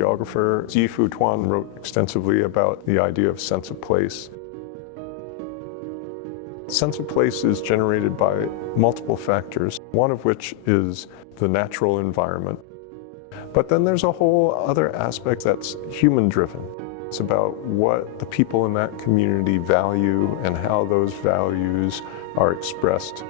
geographer Ji-Fu Tuan wrote extensively about the idea of sense of place. Sense of place is generated by multiple factors, one of which is the natural environment. But then there's a whole other aspect that's human-driven. It's about what the people in that community value and how those values are expressed.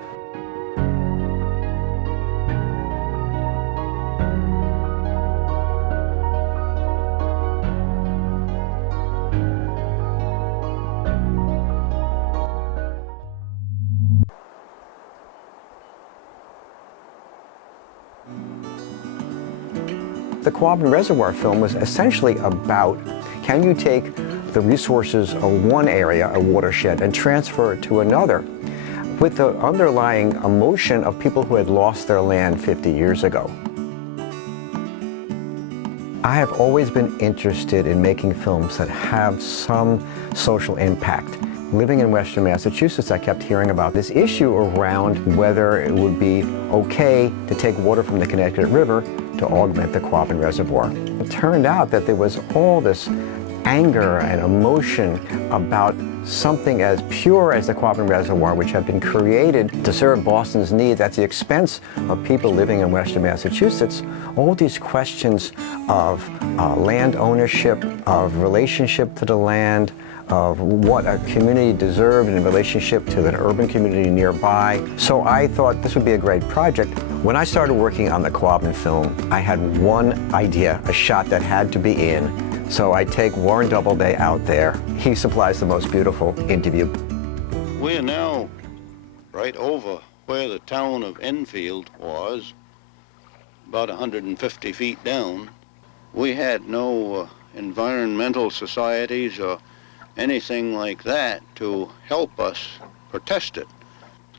The Quabbin Reservoir film was essentially about, can you take the resources of one area, a watershed, and transfer it to another, with the underlying emotion of people who had lost their land 50 years ago. I have always been interested in making films that have some social impact. Living in Western Massachusetts, I kept hearing about this issue around whether it would be okay to take water from the Connecticut River to augment the Quabbin Reservoir. It turned out that there was all this anger and emotion about something as pure as the Quabbin Reservoir, which had been created to serve Boston's needs at the expense of people living in Western Massachusetts. All these questions of land ownership, of relationship to the land, of what a community deserved in relationship to an urban community nearby. So I thought this would be a great project. When I started working on the Quabbin film, I had one idea, a shot that had to be in. So I take Warren Doubleday out there. He supplies the most beautiful interview. We are now right over where the town of Enfield was, about 150 feet down. We had no environmental societies or anything like that to help us protest it.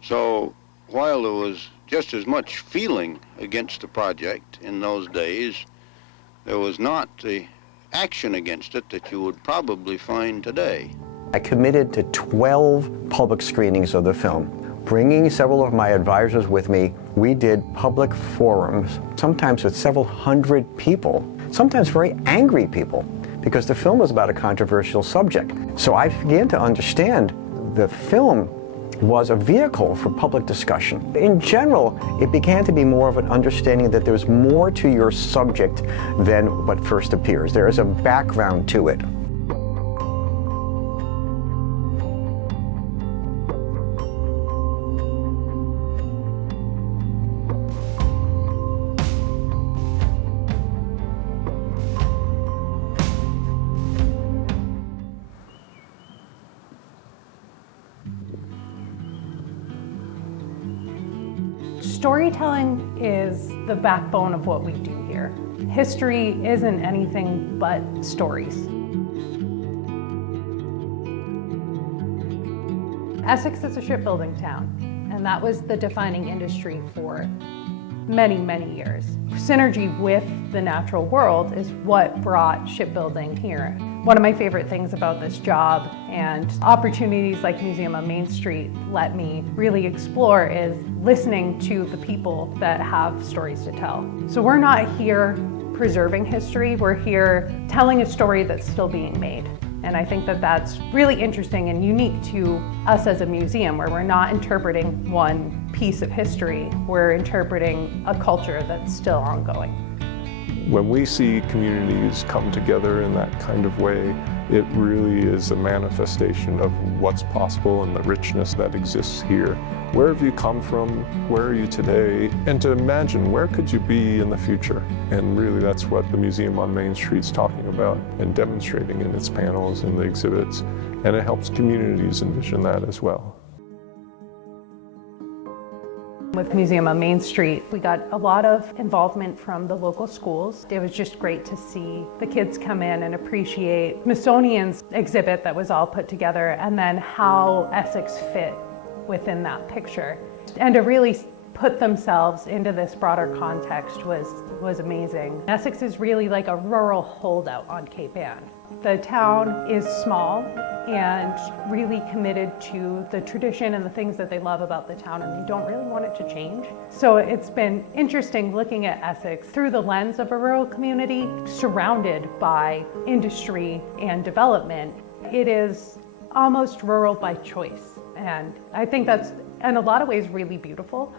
So while there was just as much feeling against the project in those days, there was not the action against it that you would probably find today. I committed to 12 public screenings of the film. Bringing several of my advisors with me, we did public forums, sometimes with several hundred people, sometimes very angry people, because the film was about a controversial subject. So I began to understand the film was a vehicle for public discussion. In general, it began to be more of an understanding that there's more to your subject than what first appears. There is a background to it. Storytelling is the backbone of what we do here. History isn't anything but stories. Essex is a shipbuilding town, and that was the defining industry for many, many years. Synergy with the natural world is what brought shipbuilding here. One of my favorite things about this job and opportunities like Museum on Main Street let me really explore is listening to the people that have stories to tell. So we're not here preserving history, we're here telling a story that's still being made. And I think that that's really interesting and unique to us as a museum, where we're not interpreting one piece of history, we're interpreting a culture that's still ongoing. When we see communities come together in that kind of way, it really is a manifestation of what's possible and the richness that exists here. Where have you come from? Where are you today? And to imagine, where could you be in the future? And really that's what the Museum on Main Street is talking about and demonstrating in its panels and the exhibits. And it helps communities envision that as well. With Museum on Main Street, we got a lot of involvement from the local schools. It was just great to see the kids come in and appreciate Smithsonian's exhibit that was all put together, and then how Essex fit within that picture. And to really put themselves into this broader context was amazing. Essex is really like a rural holdout on Cape Ann. The town is small and really committed to the tradition and the things that they love about the town, and they don't really want it to change. So it's been interesting looking at Essex through the lens of a rural community surrounded by industry and development. It is almost rural by choice, and I think that's in a lot of ways really beautiful.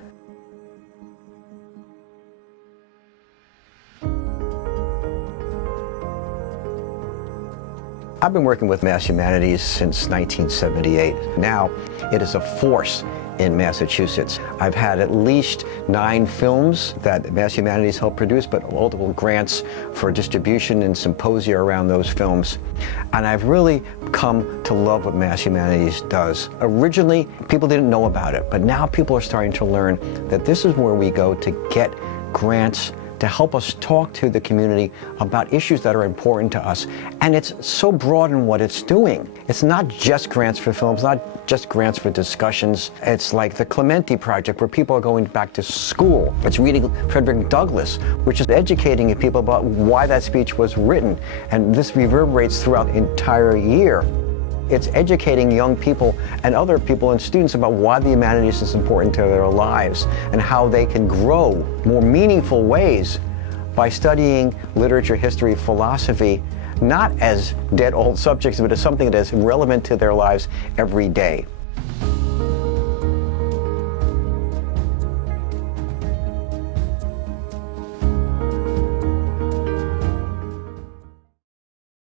I've been working with Mass Humanities since 1978. Now, it is a force in Massachusetts. I've had at least 9 films that Mass Humanities helped produce, but multiple grants for distribution and symposia around those films. And I've really come to love what Mass Humanities does. Originally, people didn't know about it, but now people are starting to learn that this is where we go to get grants to help us talk to the community about issues that are important to us. And it's so broad in what it's doing. It's not just grants for films, not just grants for discussions. It's like the Clementi Project, where people are going back to school. It's reading Frederick Douglass, which is educating people about why that speech was written. And this reverberates throughout the entire year. It's educating young people and other people and students about why the humanities is important to their lives and how they can grow more meaningful ways by studying literature, history, philosophy, not as dead old subjects, but as something that is relevant to their lives every day.